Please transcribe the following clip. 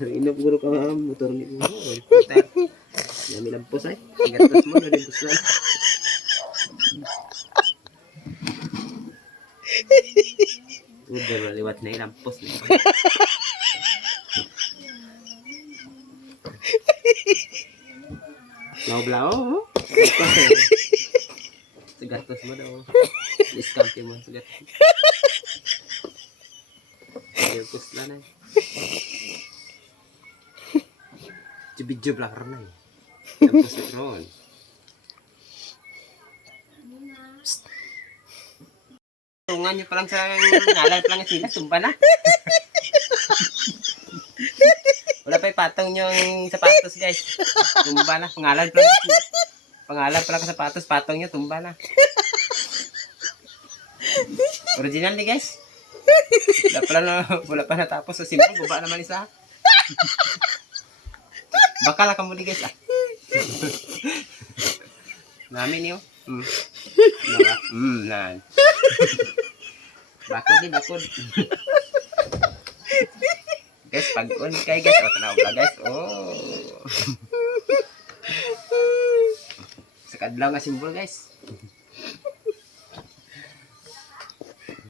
Inop guro ka motor ni mo. Puta. Yami lampos ay. Gatos mo na limpos na. Udah lewat na lampos na. Lao-lao. Gatos mo daw. Discount mo sa gatos. Gatos na na. Video vlogger na eh. Tapos ron. Tungan nyo pa lang sa ngalan pa lang sila, tumba na. Wala pa ipatong nyo ang sapatos guys. Tumba na, pangalan pa lang sa sapatos, patong nyo, tumba na. Original ni guys. Wala pa natapos, so simple, baba naman isa. Baka lang kamo ni guys ah. Namin niyo. Nan. Bakod. Guys, pag-on kay guys, tanaw ba guys? Oh. Sa kadlaw nga simbol guys.